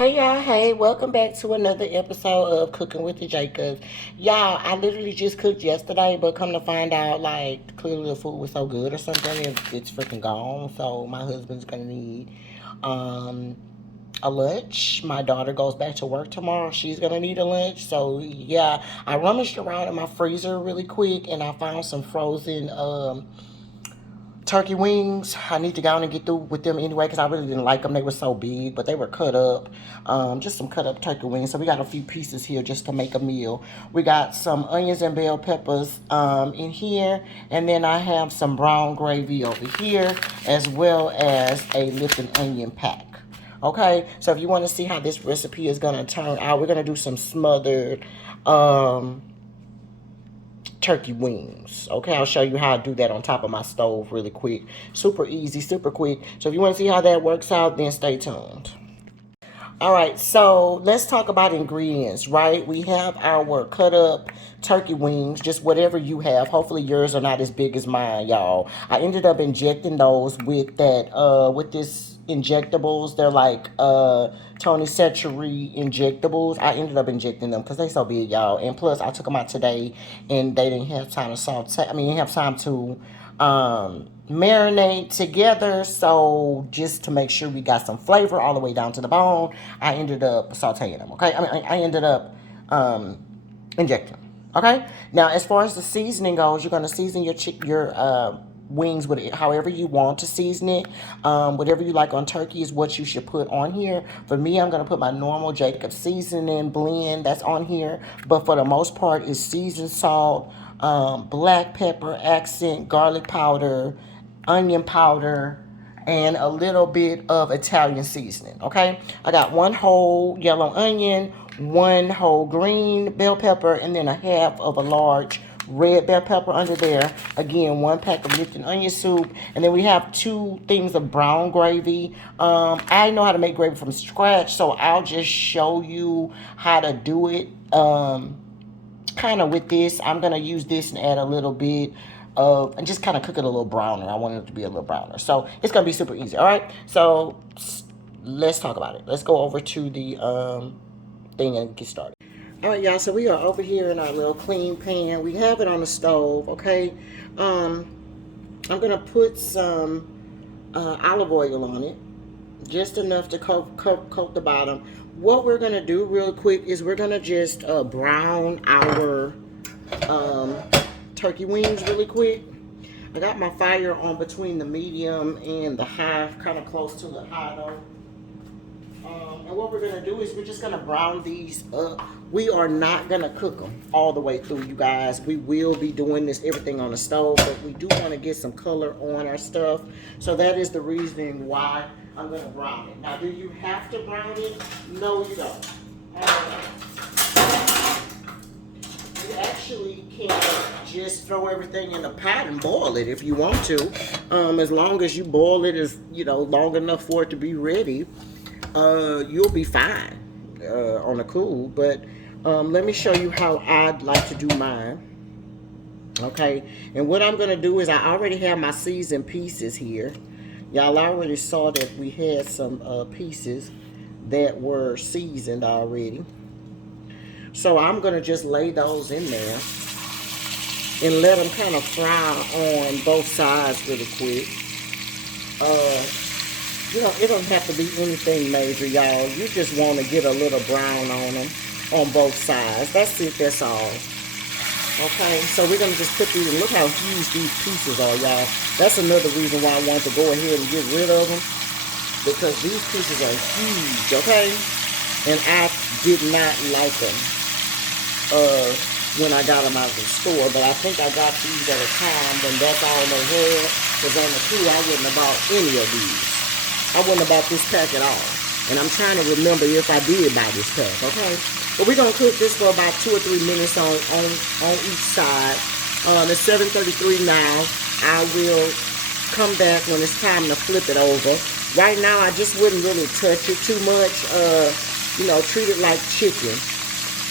Hey y'all, hey, welcome back to another episode of Cooking with the Jacobs. Y'all, I literally just cooked yesterday, but come to find out, like, clearly the food was so good or something, it's freaking gone. So my husband's gonna need um a lunch. My daughter goes back to work tomorrow. She's gonna need a lunch. So yeah, I rummaged around in my freezer really quick and I found some frozen turkey wings. I need to go on and get through with them anyway because I really didn't like them. They were so big, but they were cut up. Just some cut up turkey wings. So we got a few pieces here just to make a meal. We got some onions and bell peppers in here, and then I have some brown gravy over here, as well as a Lipton onion pack. Okay, so if you want to see how this recipe is gonna turn out, we're gonna do some smothered turkey wings. Okay, I'll show you how to do that on top of my stove really quick. Super easy, super quick. So if you want to see how that works out, then stay tuned. All right, so let's talk about ingredients, right? We have our cut up turkey wings, just whatever you have. Hopefully yours are not as big as mine, y'all. I ended up injecting those with with this injectables. They're like Tony Setchery injectables. I ended up injecting them because they so big, y'all. And plus, I took them out today, and they didn't have time to saute. I mean, didn't have time to marinate together. So just to make sure we got some flavor all the way down to the bone, I ended up sauteing them. Okay, I ended up injecting them. Okay, now as far as the seasoning goes, you're gonna season your wings with it however you want to season it. Whatever you like on turkey is what you should put on here. For me, I'm gonna put my normal Jacob seasoning blend that's on here, but for the most part, it's seasoned salt, black pepper, accent, garlic powder, onion powder, and a little bit of Italian seasoning. Okay, I got one whole yellow onion, one whole green bell pepper, and then a half of a large red bell pepper under there. Again, one pack of Lipton onion soup, and then we have two things of brown gravy. I know how to make gravy from scratch, so I'll just show you how to do it. Kind of with this, I'm gonna use this and add a little bit of, and just kind of cook it a little browner. I want it to be a little browner, so it's gonna be super easy. All right, so let's talk about it. Let's go over to the thing and get started. All right, y'all, so we are over here in our little clean pan. We have it on the stove. Okay, I'm gonna put some olive oil on it, just enough to coat the bottom. What we're gonna do real quick is we're gonna just brown our um, turkey wings really quick. I got my fire on between the medium and the high, kind of close to the high though. And what we're gonna do is we're just gonna brown these up. We are not gonna cook them all the way through, you guys. We will be doing this everything on the stove, but we do want to get some color on our stuff. So that is the reason why I'm gonna brown it. Now, do you have to brown it? No, you don't. You actually can just throw everything in a pot and boil it if you want to. As long as you boil it as long enough for it to be ready, you'll be fine on the cool. But let me show you how I'd like to do mine. Okay, and what I'm gonna do is I already have my seasoned pieces here. Y'all already saw that we had some pieces that were seasoned already. So I'm gonna just lay those in there and let them kind of fry on both sides really quick. It don't have to be anything major, y'all. You just want to get a little brown on them on both sides. That's it, that's all. Okay, so we're going to just put these, and look how huge these pieces are, y'all. That's another reason why I wanted to go ahead and get rid of them, because these pieces are huge, okay? And I did not like them when I got them out of the store, but I think I got these at a time when that's all they had, because on the crew, I wouldn't have bought any of these. I wouldn't have bought this pack at all. And I'm trying to remember if I did buy this pack, okay? But we're going to cook this for about 2 or 3 minutes on each side. It's 7:33 now. I will come back when it's time to flip it over. Right now, I just wouldn't really touch it too much. Treat it like chicken.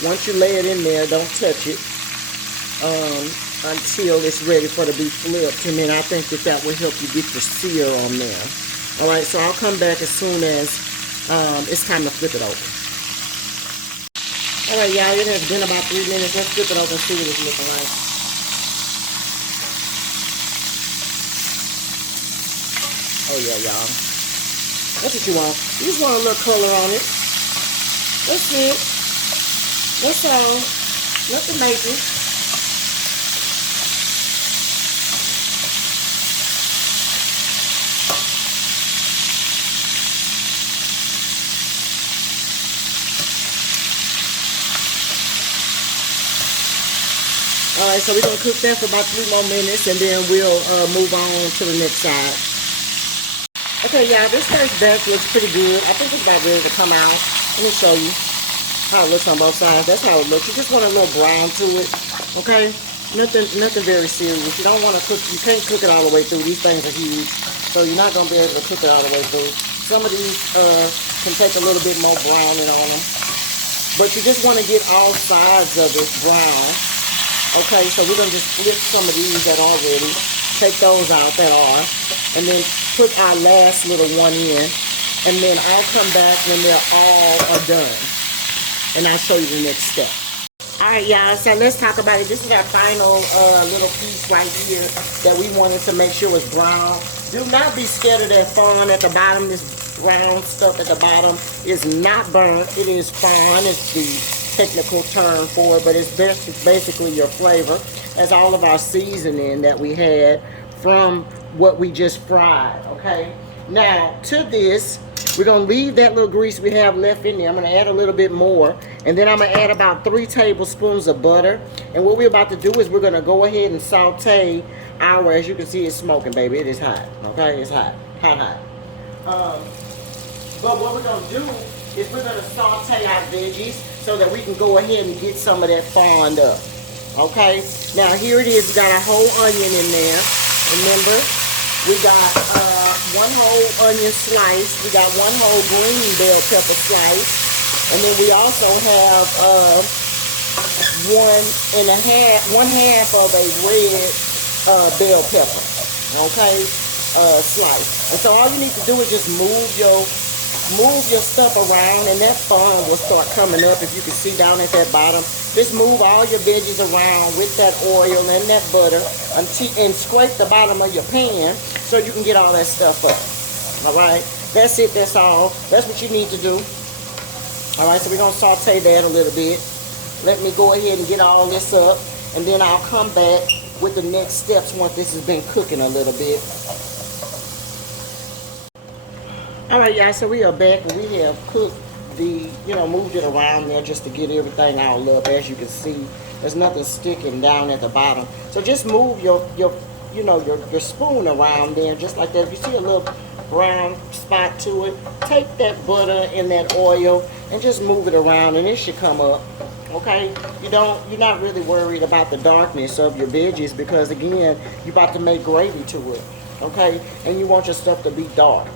Once you lay it in there, don't touch it until it's ready for it to be flipped. And then I think that will help you get the sear on there. All right, so I'll come back as soon as it's time to flip it over. All right, y'all, it has been about 3 minutes. Let's flip it over and see what it's looking like. Oh, yeah, y'all. That's what you want. You just want a little color on it. That's it. That's all. Nothing major. Alright, so we're going to cook that for about 3 more minutes, and then we'll move on to the next side. Okay, y'all, this first batch looks pretty good. I think it's about ready to come out. Let me show you how it looks on both sides. That's how it looks. You just want a little brown to it, okay? Nothing very serious. You don't want to cook, you can't cook it all the way through. These things are huge, so you're not going to be able to cook it all the way through. Some of these can take a little bit more browning on them, but you just want to get all sides of it brown. Okay, so we're going to just flip some of these that are ready, take those out that are, and then put our last little one in, and then I'll come back when they're all done, and I'll show you the next step. Alright, y'all, so let's talk about it. This is our final little piece right here that we wanted to make sure was brown. Do not be scared of that fawn at the bottom. This brown stuff at the bottom is not burnt. It is fawn. It's the technical term for it, but it's basically your flavor, as all of our seasoning that we had from what we just fried. Okay, now to this we're gonna leave that little grease we have left in there. I'm gonna add a little bit more, and then I'm gonna add about 3 tablespoons of butter. And what we're about to do is we're gonna go ahead and saute our, as you can see, it's smoking, baby. It is hot. Okay, it's hot. But what we're gonna do is we're gonna saute our veggies so that we can go ahead and get some of that fond up. Okay, now here it is. We got a whole onion in there. Remember, we got 1 whole onion slice. We got 1 whole green bell pepper slice, and then we also have 1 half of a red bell pepper. Okay, slice. And so all you need to do is just move your stuff around, and that fun will start coming up. If you can see down at that bottom, just move all your veggies around with that oil and that butter and scrape the bottom of your pan so you can get all that stuff up. All right, that's it. That's all. That's what you need to do. All right, so we're gonna saute that a little bit. Let me go ahead and get all this up, and then I'll come back with the next steps once this has been cooking a little bit. All right, y'all, so we are back, and we have cooked moved it around there just to get everything all up. As you can see, there's nothing sticking down at the bottom. So just move your spoon around there just like that. If you see a little brown spot to it, take that butter and that oil and just move it around, and it should come up. Okay, you're not really worried about the darkness of your veggies, because again, you're about to make gravy to it. Okay, and you want your stuff to be dark.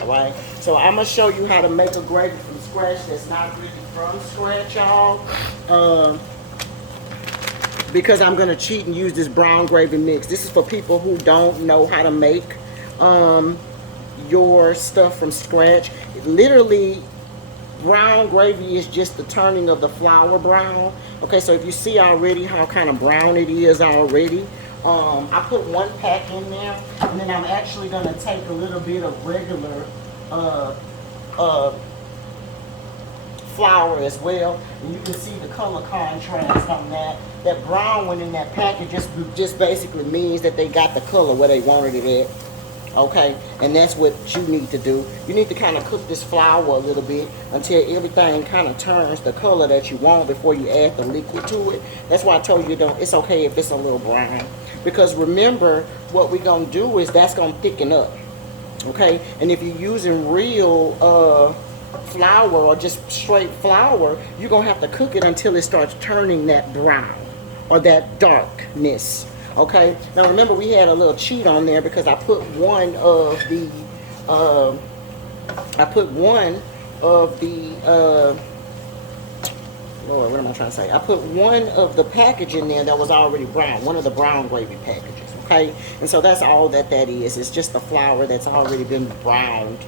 Alright, so I'm going to show you how to make a gravy from scratch that's not really from scratch, y'all. Because I'm going to cheat and use this brown gravy mix. This is for people who don't know how to make your stuff from scratch. Literally, brown gravy is just the turning of the flour brown. Okay, so if you see already how kind of brown it is already, I put 1 pack in there, and then I'm actually going to take a little bit of regular flour as well, and you can see the color contrast on that. That brown one in that packet just basically means that they got the color where they wanted it at. Okay, and that's what you need to do. You need to kind of cook this flour a little bit until everything kind of turns the color that you want before you add the liquid to it. That's why I told you it's okay if it's a little brown, because remember what we're gonna do is that's gonna thicken up. Okay, and if you're using real flour or just straight flour, you're gonna have to cook it until it starts turning that brown or that darkness. Okay, now remember we had a little cheat on there because I put one of the Lord, what am I trying to say? I put one of the package in there that was already brown, one of the brown gravy packages. Okay, and so that's all that is. It's just the flour that's already been browned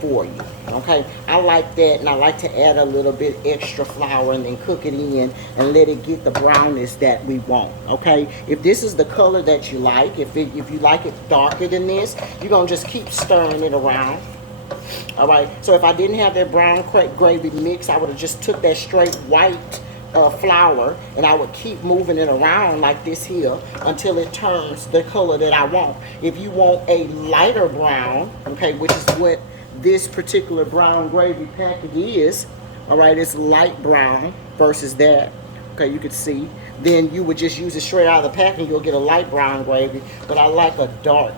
for you. Okay, I like that, and I like to add a little bit extra flour and then cook it in and let it get the brownness that we want. Okay, if this is the color that you like, if you like it darker than this, you're gonna just keep stirring it around. All right, so if I didn't have that brown gravy mix, I would have just took that straight white flour, and I would keep moving it around like this here until it turns the color that I want. If you want a lighter brown, okay, which is what this particular brown gravy packet is, all right, it's light brown versus that, okay, you can see, then you would just use it straight out of the pack and you'll get a light brown gravy. But I like a dark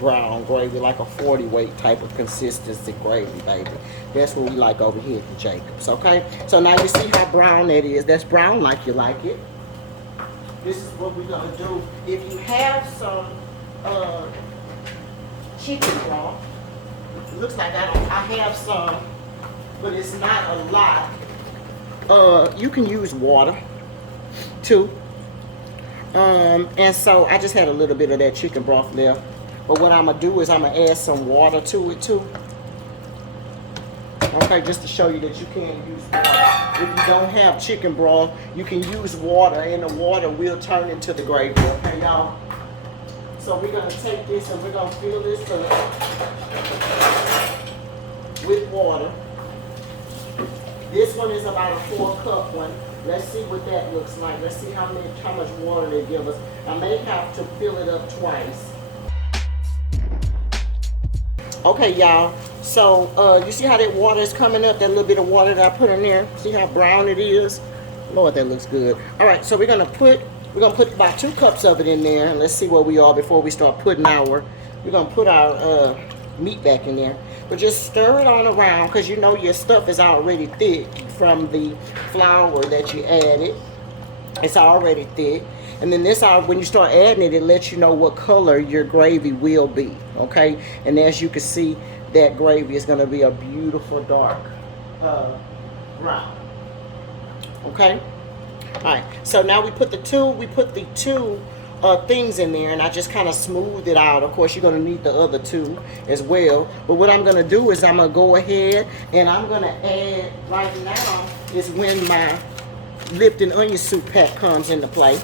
brown gravy, like a 40 weight type of consistency gravy, baby. That's what we like over here at the Jacobs, okay? So now you see how brown that is. That's brown like you like it. This is what we're gonna do. If you have some chicken broth, it looks like I have some, but it's not a lot. You can use water too. And so I just had a little bit of that chicken broth left. But what I'm going to do is I'm going to add some water to it too. Okay, just to show you that you can use water. If you don't have chicken broth, you can use water, and the water will turn into the gravy. Okay, y'all? So we're going to take this and we're going to fill this up with water. This one is about a 4-cup one. Let's see what that looks like. Let's see how much water they give us. I may have to fill it up twice. Okay, y'all, so you see how that water is coming up, that little bit of water that I put in there? See how brown it is? Lord, that looks good. All right, so we're gonna put about 2 cups of it in there, and let's see where we are before we start putting we're gonna put our meat back in there. But just stir it on around, because you know your stuff is already thick from the flour that you added. It's already thick. And then this, when you start adding it, it lets you know what color your gravy will be, okay? And as you can see, that gravy is gonna be a beautiful dark brown, okay? All right, so now we put the two things in there, and I just kind of smoothed it out. Of course, you're gonna need the other 2 as well. But what I'm gonna do is I'm gonna go ahead and I'm gonna add, right now is when my Lipton onion soup pack comes into play.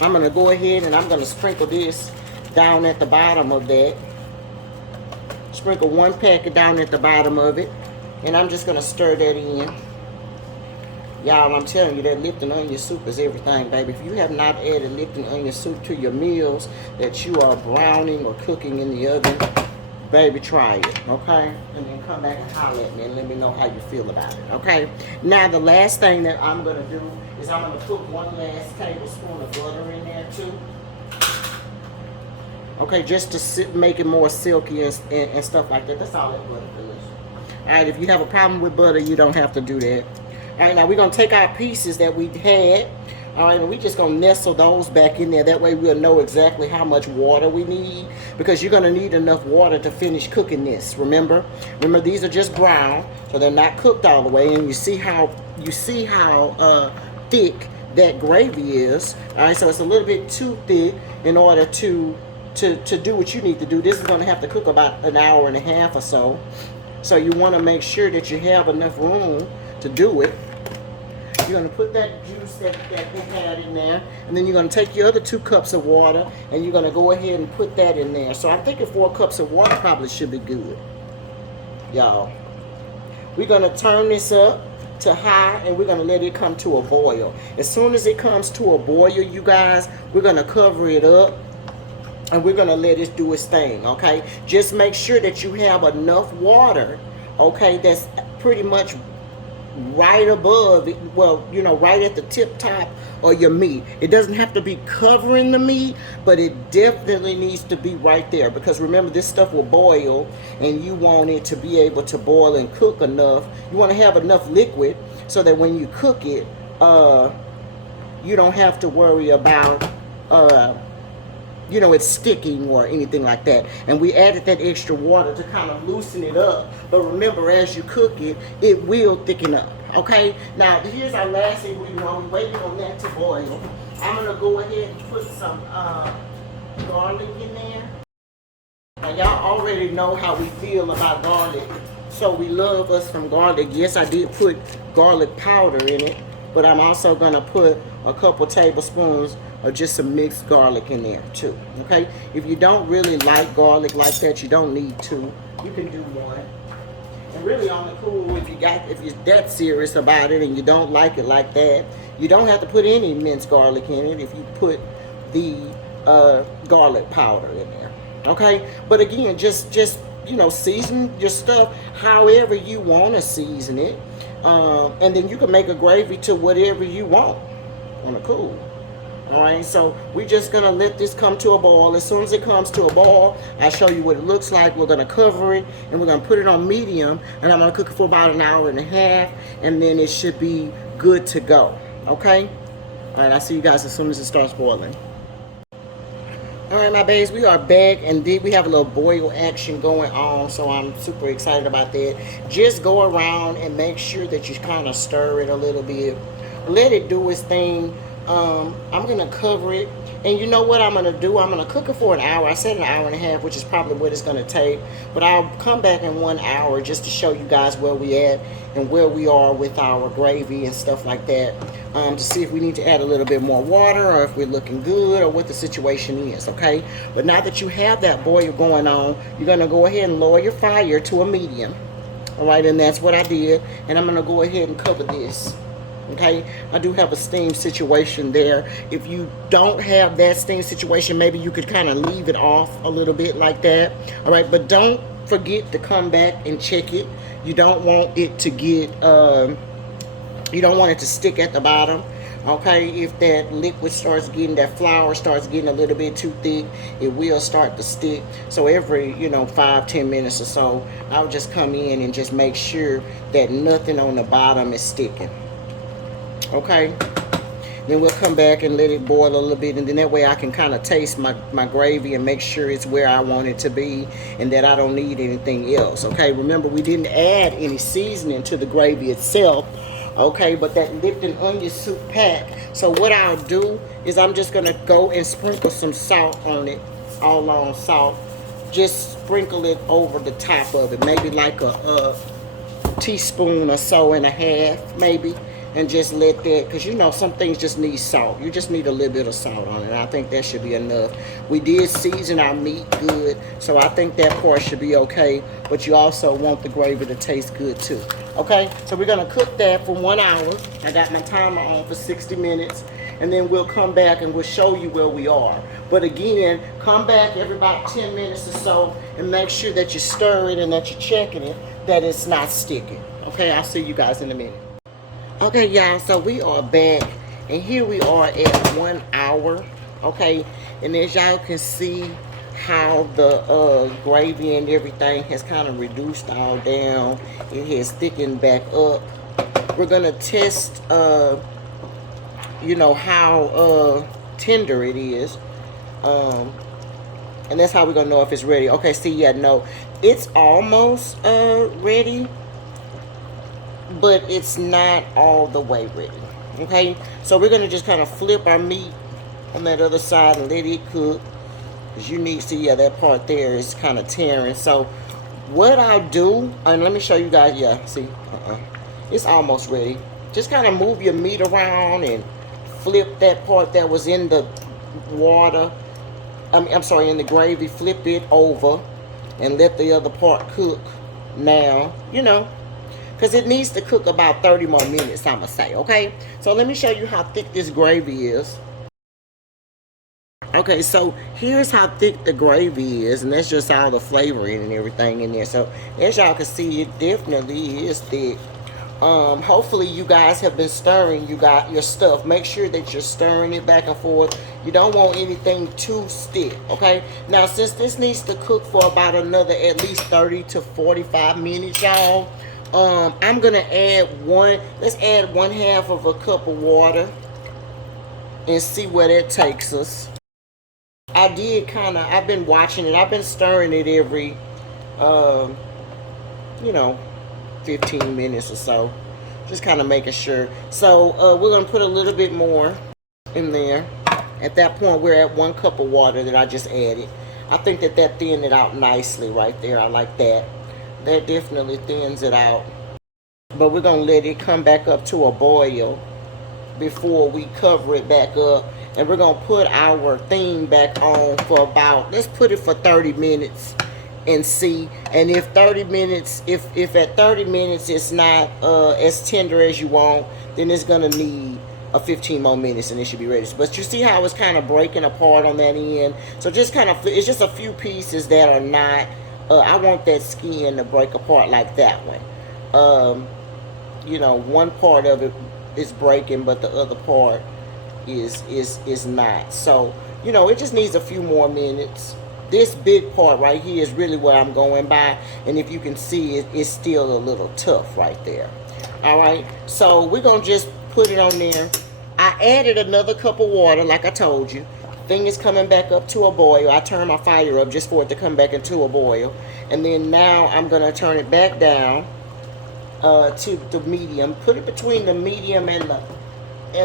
I'm going to go ahead and I'm going to sprinkle this down at the bottom of that. Sprinkle 1 packet down at the bottom of it. And I'm just going to stir that in. Y'all, I'm telling you, that Lipton onion soup is everything, baby. If you have not added Lipton onion soup to your meals that you are browning or cooking in the oven, baby, try it, okay? And then come back and holler at me and let me know how you feel about it, okay? Now, the last thing that I'm going to do is I'm going to put 1 last tablespoon of butter in there, too. Okay, just to make it more silky and stuff like that. That's all that butter does. All right, if you have a problem with butter, you don't have to do that. All right, now we're going to take our pieces that we had. All right, and we're just going to nestle those back in there. That way we'll know exactly how much water we need, because you're going to need enough water to finish cooking this. Remember, these are just brown, so they're not cooked all the way. And you see how thick that gravy is. All right, so it's a little bit too thick in order to do what you need to do. This is going to have to cook about an hour and a half or so. So you want to make sure that you have enough room to do it. You're going to put that juice that we had in there, and then you're going to take your other 2 cups of water, and you're going to go ahead and put that in there. So I'm thinking 4 cups of water probably should be good, y'all. We're going to turn this up to high, and we're going to let it come to a boil. As soon as it comes to a boil, you guys, we're going to cover it up, and we're going to let it do its thing, okay? Just make sure that you have enough water, okay, that's pretty much right above it, well, you know, right at the tip top of your meat. It doesn't have to be covering the meat, but it definitely needs to be right there, because remember, this stuff will boil, and you want it to be able to boil and cook enough. You want to have enough liquid so that when you cook it, you don't have to worry about you know, it's sticking or anything like that. And we added that extra water to kind of loosen it up. But remember, as you cook it, it will thicken up, okay? Now, here's our last ingredient while we're waiting on that to boil. I'm going to go ahead and put some garlic in there. Okay, y'all already know how we feel about garlic. So we love us some garlic. Yes, I did put garlic powder in it, but I'm also gonna put a couple tablespoons of just some mixed garlic in there too. Okay? If you don't really like garlic like that, you don't need to. You can do one. And really only cool if you're that serious about it and you don't like it like that. You don't have to put any minced garlic in it if you put the garlic powder in there. Okay? But again, just season your stuff however you want to season it. And then you can make a gravy to whatever you want on the cool. All right, so we're just gonna let this come to a boil. As soon as it comes to a boil, I'll show you what it looks like. We're gonna cover it and we're gonna put it on medium, and I'm gonna cook it for about an hour and a half, and then it should be good to go. Okay? All right, I'll see you guys as soon as it starts boiling. All right, my babes, we are back, and we have a little boil action going on, so I'm super excited about that. Just go around and make sure that you kind of stir it a little bit. Let it do its thing. I'm going to cover it, and you know what I'm going to do? I'm going to cook it for an hour. I said an hour and a half, which is probably what it's going to take, but I'll come back in 1 hour just to show you guys where we at and where we are with our gravy and stuff like that, to see if we need to add a little bit more water or if we're looking good or what the situation is, okay? But now that you have that boil going on, you're going to go ahead and lower your fire to a medium, all right? And that's what I did, and I'm going to go ahead and cover this. Okay, I do have a steam situation there. If you don't have that steam situation, maybe you could kind of leave it off a little bit like that. All right, but don't forget to come back and check it. You don't want it to get, you don't want it to stick at the bottom. Okay, if that liquid starts getting, that flour starts getting a little bit too thick, it will start to stick. So every 5-10 minutes or so, I'll just come in and just make sure that nothing on the bottom is sticking. Okay, then we'll come back and let it boil a little bit, and then that way I can kind of taste my gravy and make sure it's where I want it to be and that I don't need anything else. Okay, remember we didn't add any seasoning to the gravy itself, okay, but that Lipton onion soup pack. So what I'll do is I'm just gonna go and sprinkle some salt on it, all on salt. Just sprinkle it over the top of it, maybe like a teaspoon or so and a half maybe. And just let that, because some things just need salt. You just need a little bit of salt on it. I think that should be enough. We did season our meat good, so I think that part should be okay. But you also want the gravy to taste good too. Okay, so we're gonna cook that for 1 hour. I got my timer on for 60 minutes. And then we'll come back and we'll show you where we are. But again, come back every about 10 minutes or so and make sure that you stir it and that you're checking it, that it's not sticking. Okay, I'll see you guys in a minute. Okay, y'all, so we are back, and here we are at 1 hour, okay? And as y'all can see how the gravy and everything has kind of reduced all down. It has thickened back up. We're going to test, how tender it is. And that's how we're going to know if it's ready. Okay, see, yeah, no, it's almost ready, but it's not all the way ready. Okay, so we're gonna just kind of flip our meat on that other side and let it cook, because you need to see, yeah, that part there is kind of tearing. So what I'll do, and let me show you guys, yeah, see, it's almost ready. Just kind of move your meat around and flip that part that was in the water, I'm sorry, in the gravy, flip it over and let the other part cook now, because it needs to cook about 30 more minutes, I'm going to say, okay? So let me show you how thick this gravy is. Okay, so here's how thick the gravy is, and that's just all the flavoring and everything in there. So as y'all can see, it definitely is thick. Hopefully you guys have been stirring your stuff. Make sure that you're stirring it back and forth. You don't want anything too stiff, okay? Now, since this needs to cook for about another at least 30 to 45 minutes, y'all, I'm gonna add let's add 1/2 of a cup of water and see where that takes us. I've been watching it. I've been stirring it every, 15 minutes or so. Just kind of making sure. So, we're gonna put a little bit more in there. At that point, we're at 1 cup of water that I just added. I think that thinned it out nicely right there. I like that. That definitely thins it out. But we're going to let it come back up to a boil before we cover it back up. And we're going to put our thing back on for about, let's put it for 30 minutes and see. And if 30 minutes, if at 30 minutes it's not as tender as you want, then it's going to need a 15 more minutes and it should be ready. But you see how it's kind of breaking apart on that end. So just kind of, it's just a few pieces that are not, I want that skin to break apart like that one. You know, one part of it is breaking, but the other part is not. So, you know, it just needs a few more minutes. This big part right here is really what I'm going by, and if you can see it, it's still a little tough right there. All right, so we're gonna just put it on there. I added another cup of water, like I told you. Thing is coming back up to a boil. I turned my fire up just for it to come back into a boil, and then now I'm gonna turn it back down to the medium. Put it between the medium and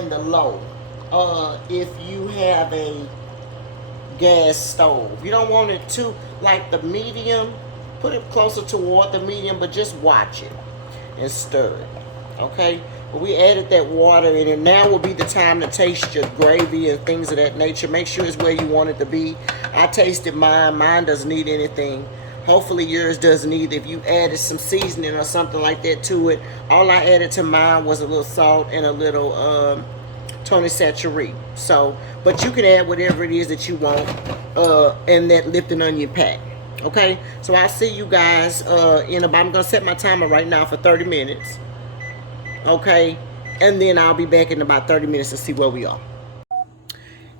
the low. If you have a gas stove, you don't want it too like the medium. Put it closer toward the medium, but just watch it and stir it. Okay. But we added that water in, and now will be the time to taste your gravy and things of that nature. Make sure it's where you want it to be. I tasted mine. Mine doesn't need anything. Hopefully yours doesn't either. If you added some seasoning or something like that to it, all I added to mine was a little salt and a little Tony Satchery. So, but you can add whatever it is that you want in that Lipton onion pack. Okay, so I'll see you guys in about, I'm gonna set my timer right now for 30 minutes. Okay, and then I'll be back in about 30 minutes to see where we are.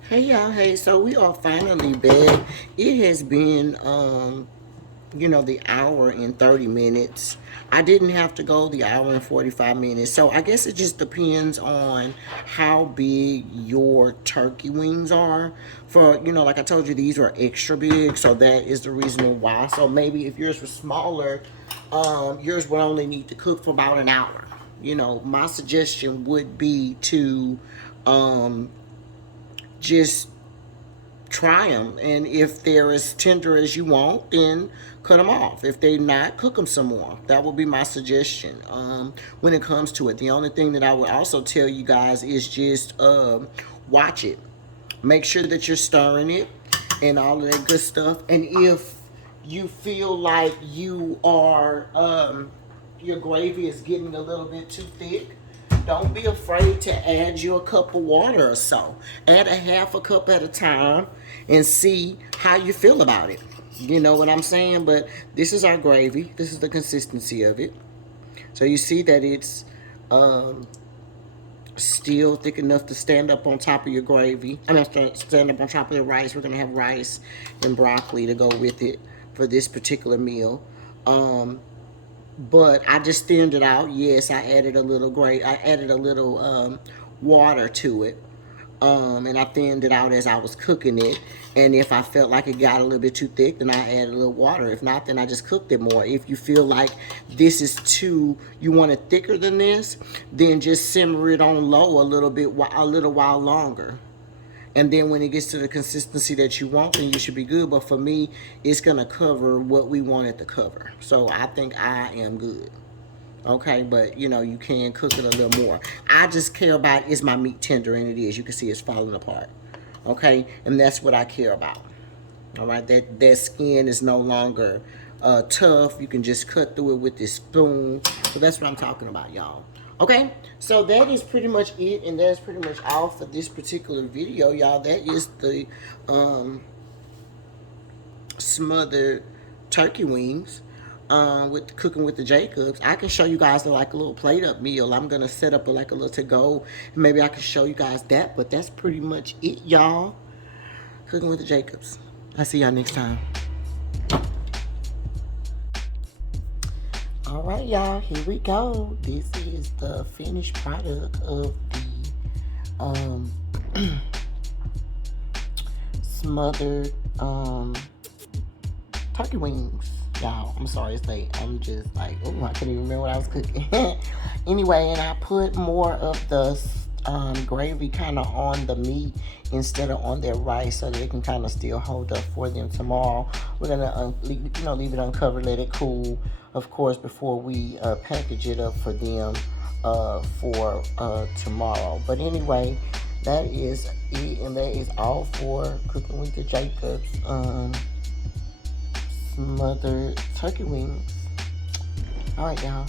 Hey y'all, hey, so we are finally back. It has been you know, the hour and 30 minutes. I didn't have to go the hour and 45 minutes. So I guess it just depends on how big your turkey wings are. For, you know, like I told you, these are extra big. So that is the reason why. So maybe if yours was smaller, yours would only need to cook for about an hour. You know, my suggestion would be to just try them, and if they're as tender as you want, then cut them off. If they're not, cook them some more. That would be my suggestion when it comes to it. The only thing that I would also tell you guys is just watch it. Make sure that you're stirring it and all of that good stuff. And if you feel like you are your gravy is getting a little bit too thick, don't be afraid to add you a cup of water or so. Add a half a cup at a time and see how you feel about it. You know what I'm saying? But this is our gravy. This is the consistency of it. So you see that it's still thick enough to stand up on top of your gravy. I mean, stand up on top of the rice. We're going to have rice and broccoli to go with it for this particular meal. But I just thinned it out. Yes, I added a little water to it. And I thinned it out as I was cooking it. And if I felt like it got a little bit too thick, then I added a little water. If not, then I just cooked it more. If you feel like this is too, you want it thicker than this, then just simmer it on low a little while longer. And then when it gets to the consistency that you want, then you should be good. But for me, it's going to cover what we want it to cover. So I think I am good. Okay, but you know, you can cook it a little more. I just care about, is my meat tender? And it is. You can see it's falling apart. Okay, and that's what I care about. All right, that skin is no longer tough. You can just cut through it with this spoon. So that's what I'm talking about, y'all. Okay, so that is pretty much it, and that's pretty much all for this particular video, y'all. That is the smothered turkey wings with cooking with the Jacobs. I can show you guys like a little plate up meal. I'm gonna set up like a little to go, and maybe I can show you guys that. But that's pretty much it, y'all. Cooking with the Jacobs. I'll see y'all next time. All right, y'all, here we go. This is the finished product of the smothered turkey wings. Y'all, I'm sorry it's late. I'm just like, oh, I couldn't even remember what I was cooking. Anyway, and I put more of the gravy kind of on the meat instead of on their rice, so that it can kind of still hold up for them tomorrow. We're gonna leave it uncovered, let it cool, of course, before we package it up for them for tomorrow. But anyway, that is it, and that is all for Cooking with the Jacobs smothered turkey wings. All right, y'all.